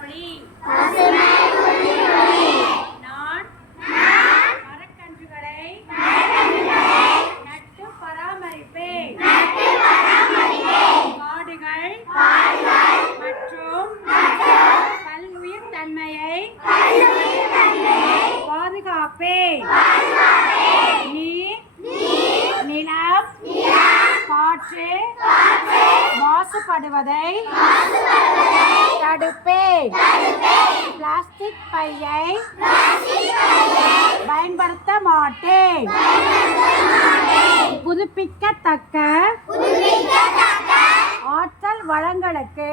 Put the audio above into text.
உறுதிமொழி நான் மரக்கன்றுகளை நட்டு பராமரிப்பேன். காடுகள் மற்றும் பல்லுயிர் தன்மையை பாதுகாப்பேன். நீர், நிலம், காற்று மாசுபடுவதை தடுப்பேன். பிளாஸ்டிக் பையை பயன்படுத்த மாட்டேன். புதுப்பிக்கத்தக்க ஆற்றல் வளங்களுக்கு